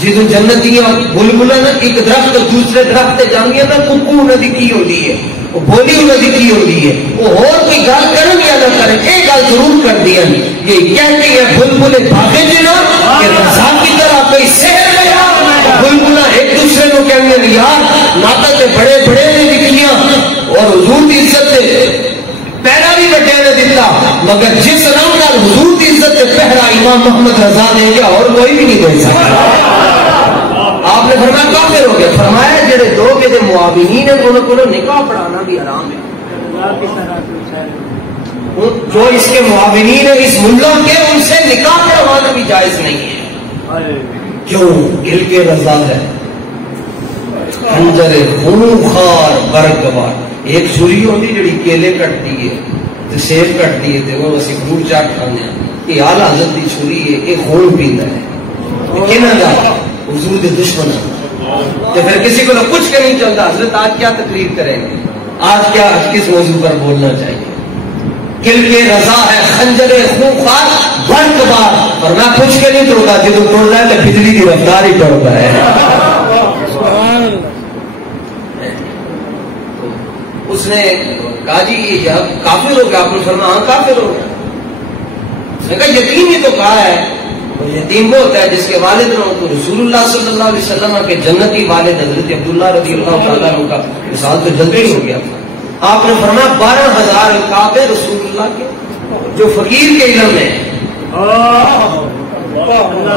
جدو جنتیاں بلبلا نا ایک درخت دوسرے درخت جانگیاں نا ککو انہوں نے کی ہوتی ہے, وہ بولی انہوں نے کی ہوتی ہے, وہ اور کوئی گل کرن یا نہ کرن ایک گل ضرور کر دیا. یہ کہتے ہیں بلبلے بھاگے جنا کہ رضا کی طرح کوئی سحر گیا. بلبلا ایک دوسرے کو کہنے ہیں یار ناتا تے بڑے بڑے نے لکھیاں اور حضور کی عزت سے پہرا بھی بٹے نے دیتا, مگر جس رنگ کا حضور کی عزت سے پہرا امام محمد رضا دے گیا اور کوئی بھی نہیں دے سکتا. آپ نے فرمایا کافر ہو گیا. فرمایا جڑے دو کے جو معاونین ہیں انہوں کو نکاح پڑھانا بھی حرام ہے. جو اس کے معاونین ہیں اس ملا کے, ان سے نکاح پڑھوانا بھی جائز نہیں ہے. کیوں؟ دل کے رضا ہے. خنجر خونخوار برگوار, ایک چھری ہوتی جڑی کیلے کٹتی ہے, سیب کٹتی ہے, وہ اسی فروٹ چاٹ کھانے ہیں. یہ اعلیٰ حضرت کی چھری ہے, یہ خون پیندا ہے. کہنا جا حضور کے دشمن تو پھر کسی کو کچھ کہ نہیں چلتا. حضرت آج کیا تقریر کریں گے, آج کیا کس موضوع پر بولنا چاہیے؟ دل کے رضا ہے خنجر خونخوار برگوار. اور میں کچھ کے نہیں توڑتا, جدو توڑتا ہے تو بجلی کی رفتار ہی توڑتا ہے. اس نے کہا جی یہ کافر ہو گیا. آپ نے فرمایا ہاں کافر ہو گیا. اس نے کہا یتیم ہی تو کہا ہے. یتیم وہ ہوتا ہے جس کے والد نے تو رسول اللہ صلی اللہ علیہ وسلم کے جنتی والد حضرت عبداللہ رضی اللہ تعالیٰ عنہ کا مثال تو جلدی ہی ہو گیا. آپ نے فرمایا 12,000 القاب ہے رسول اللہ کے جو فقیر کے علم میں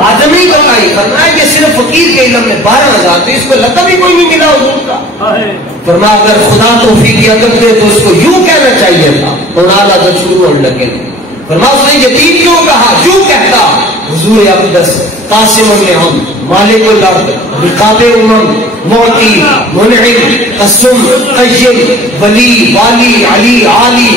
آدمی کا کہا فرمایا کہ صرف فقیر کے علم میں 12,000, تو اس کو لقب ہی کوئی نہیں ملا حضور کا. فرمایا اگر خدا توفیق عطا دے تو اس کو یوں کہنا چاہیے تھا. اعلیٰ حضرت شروع ہونے لگے. فرمایا اس نے یتیم کیوں کہا, یوں کہتا حضور اقدس قاسم النعم مالک الارض رقاب امم معطی منعم قسم قیم ولی والی علی عالی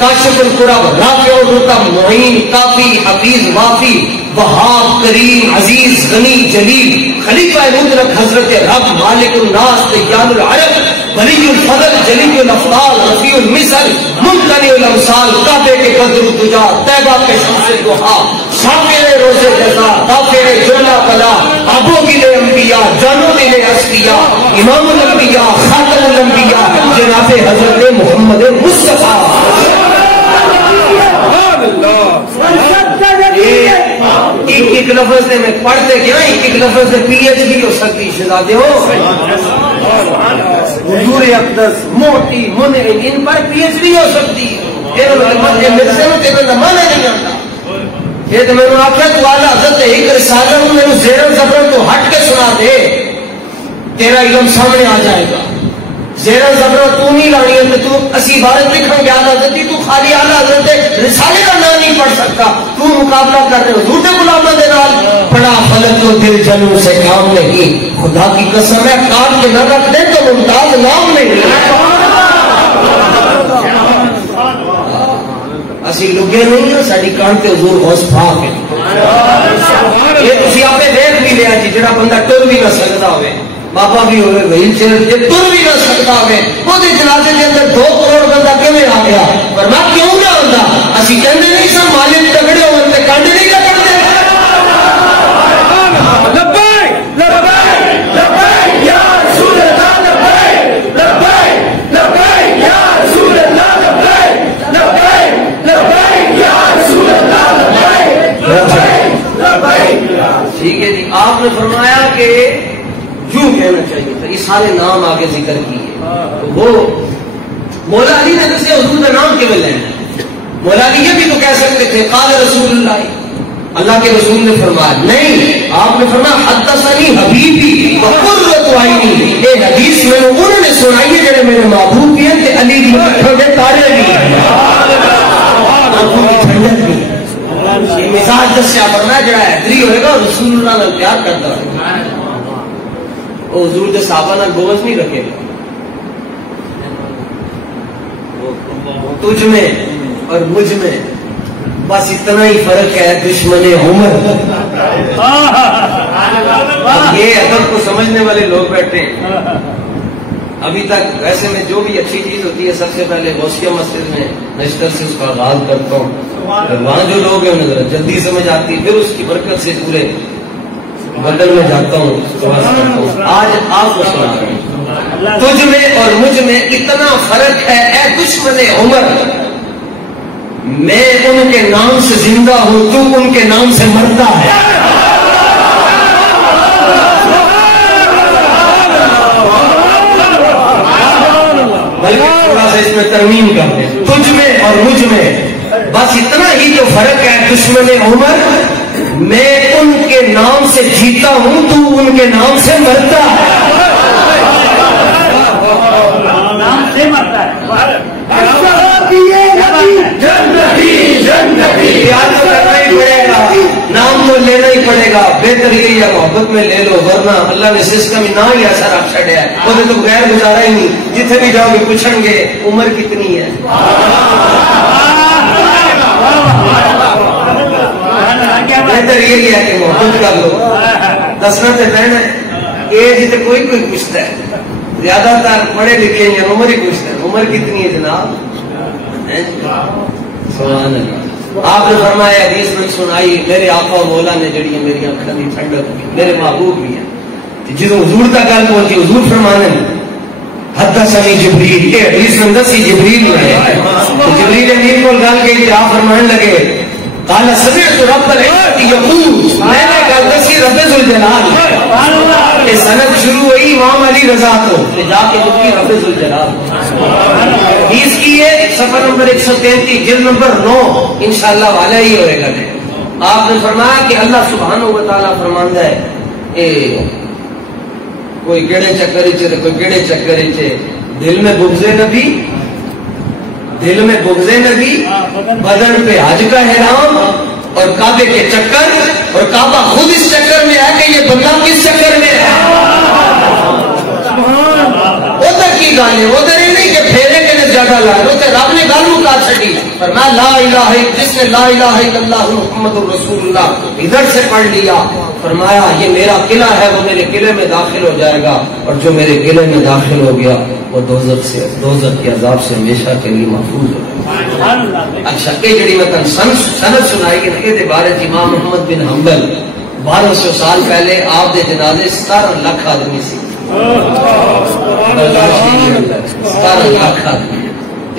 کاشف القرب رافع الرتب معین کافی حفیظ وافی وہاب کریم عزیز غنی جلیل خلیفہ مطلق حضرت رب مالک الناس دیان العرب ولی الفضل جلیل الافضال رفیع المثل ممتنع الامثال کعبے کے بدر الدجا طیبہ کے شمس الضحا شاکر روز جزا غافر جولا بلا ابو گل انبیاء جانو دل اصفیاء امام الانبیاء خاتم الانبیاء جناب حضرت محمد مصطفیٰ. ایک لفظ سے میں پڑھتے کیا ایک لفظ سے پی ایچ ڈی ہو سکتی شہزادے ہو. حضور اقدس موٹی منعم ان پر پی ایچ ڈی ہو سکتی ہے. میرے سے زمانہ نہیں آتا. یہ تو میں نے آپ کو والا حضرت ایک رسالہ ہوں میں زیر زبر تو ہٹ کے سنا دے تیرا علم سامنے آ جائے گا. زیر زبر تو نہیں لانی ہے تو اسی عبارت لکھن گیا حضرت تو خالی اعلیٰ حضرت رسالے کا نام نہیں پڑھ سکتا. تو مقابلہ کر رہے حضور کے غلاموں کے نال. بڑا فلک تو دل جنوں سے کام نہیں, خدا کی قسم ہے کاٹ کے نہ رکھ دے تو ممتاز نام نہیں اسی لگے نہیں ہیں ساری کان تے حضور غوث پاک ہے یہ تسی آپ دیکھ بھی لیا جی جڑا بندہ ٹر بھی نہ سکتا ہوئے بابا بھی ہوئے وہیل چیئر تے ٹر بھی نہ سکتا ہوئے وہ جنازے کے اندر 2 کروڑ بندہ کیویں آ گیا پر میں کیوں نہ ہوندا اسی کہندے نہیں سن مالک تگڑے ہون تے کنڈ نہیں کر پڑتے لبیک لبیک لبیک یا رسول اللہ لبیک لبیک لبیک یا رسول اللہ لبیک لبیک لبیک یا رسول اللہ لبیک لبیک ٹھیک ہے جی آپ نے فرمایا کہ یوں کہنا چاہیے تھا یہ سارے نام آگے ذکر کیے تو وہ مولا علی نے جیسے حضور کا نام کیوں لینا مولا علی یہ بھی تو کہہ سکتے تھے قال رسول اللہ کے رسول نے فرمایا نہیں آپ نے فرمایا حدثنی حبیبی وقرۃ عینی یہ حدیث میں انہوں نے سنائی ہے جڑے میرے محبوب بھی ہیں کہ علی کی آنکھوں کے تارے بھی ہیں آنکھوں کی ٹھنڈک بھی یہ مزاج دسیا فرمایا جڑا حیدری ہوئے گا رسول اللہ نے پیار کرتا ہے وہ حضور کے صحابہ نہ گوز نہیں رکھے گا تجھ میں اور مجھ میں بس اتنا ہی فرق ہے دشمن عمر یہ ادب کو سمجھنے والے لوگ بیٹھے ہیں ابھی تک ویسے میں جو بھی اچھی چیز ہوتی ہے سب سے پہلے غوثیہ مسجد میں نشتر سے اس کا آغاز کرتا ہوں وہاں جو لوگ ہیں انہیں ذرا جلدی سمجھ آتی پھر اس کی برکت سے پورے بدل میں جاتا ہوں آج آپ کو سنا رہا ہوں تجھ میں اور مجھ میں اتنا فرق ہے اے دشمن عمر میں ان کے نام سے زندہ ہوں تو ان کے نام سے مرتا ہے بلکہ تھوڑا سا اس میں ترمیم کرتے ہیں تجھ میں اور مجھ میں بس اتنا ہی جو فرق ہے دشمن عمر میں ان کے نام سے جیتا ہوں تو ان کے نام سے مرتا ہے نام سے مرتا ہے پیار تو کرنا ہی پڑے گا نام تو لینا ہی پڑے گا بہتر یہی ہے محبت میں لے لو ورنہ اللہ نے سسٹم ہی نہ ہی ایسا رکھ چھڑیا ہے وہ تو غیر گزارا ہی نہیں جتنے بھی جاؤ گے پوچھیں گے عمر کتنی ہے بہتر یہی ہے کہ محبت کر لو دسنا تو پہنا ہے ایج تو کوئی پوچھتا ہے زیادہ تر پڑھے لکھے ہیں عمر ہی پوچھتے ہیں عمر کتنی ہے جناب سبحان اللہ آپ نے فرمایا حدیث میں سنائی میرے آقا و مولا نے جڑی ہے میری آنکھوں کی ٹھنڈک میرے محبوب بھی ہیں جدو حضور تک گل پہنچی حضور فرمانے حدثنی جبریل یہ حدیث میں دسی جبریل ہے جبریل امین کو گل کی آپ فرمانے لگے قال سمعت رب العزت یقول میں نے گل دسی رب ذوالجلال یہ سند شروع ہوئی امام علی رضا کو جا کے رکی رب ذوالجلال حدیث کی ہے صفحہ نمبر 133 جلد نمبر 9 انشاءاللہ والا ہی ہوئے گا آپ نے فرمایا کہ اللہ سبحانہ و تعالیٰ فرماندا ہے کوئی گڑے چکر چ کوئی گڑے چکر چ دل میں بغض نبی دل میں بغض نبی بدن پہ حج کا احرام اور کعبے کے چکر اور کعبہ خود اس چکر میں ہے کہ یہ بندہ کس چکر میں ہے ادھر کی گل ہے ادھر یہ نہیں کہ پھیرے کے نے زیادہ لائے ادھر رب نے گل مکا چڑی پر میں لا الہ جس نے لا الہ الا اللہ محمد الرسول اللہ ادھر سے پڑھ لیا فرمایا یہ میرا قلعہ ہے وہ میرے قلعے میں داخل ہو جائے گا اور جو میرے قلعے میں داخل ہو گیا وہ دوزخ کے عذاب سے ہمیشہ کے لیے محفوظ ہو اچھا یہ جڑی میں سند سنائی کہ یہ بارے امام محمد بن حنبل 1200 سال پہلے آپ دے جنازے 17 لاکھ آدمی سی 17 لاکھ آدمی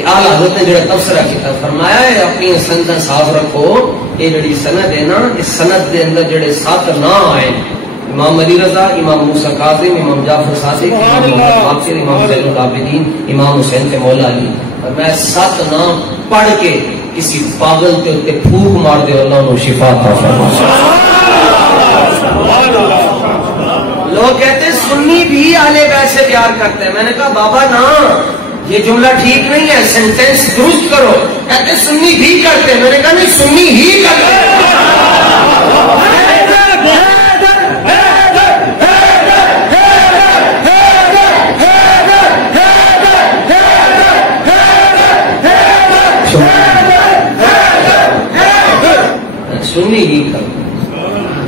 آلہ حضرت نے جڑا تبصرہ کیا فرمایا ہے اپنی سندیں صاف رکھو یہ جڑی سند ہے نا اس سند دے اندر جڑے 7 نام آئے امام علی رضا امام موسیٰ کاظم امام جعفر صادق امام محمد باقر امام زین العابدین امام حسین کے مولا علی اور میں 7 نام پڑھ کے کسی پاگل کے اوپر پھونک مار دے اللہ انہوں شفا عطا فرمائے لوگ کہتے ہیں سنی بھی اہل بیت سے پیار کرتے ہیں میں نے کہا بابا نا یہ جملہ ٹھیک نہیں ہے سینٹینس درست کرو کہتے سنی بھی کرتے ہیں میں نے کہا نہیں سنی ہی کرتے ہیں سنی ہی کرتے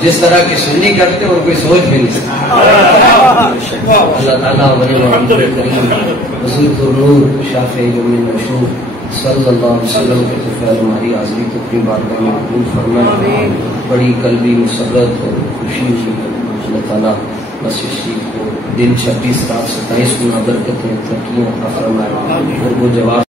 جس طرح کی سنی کرتے اور کوئی سوچ بھی نہیں سکتا. اللہ تعالیٰ کریم حضور نور شافع یوم مشہور صلی اللہ علیہ وسلم کے خفیہ ہماری حاضری کو اپنی بارگاہ میں قبول فرمائے. بڑی قلبی مسرت اور خوشی ہوئی. اللہ تعالیٰ مسجد شریف کو دن 26 رات 27 گنا برکتیں ترقیاں عطا فرمائے اور وہ جواب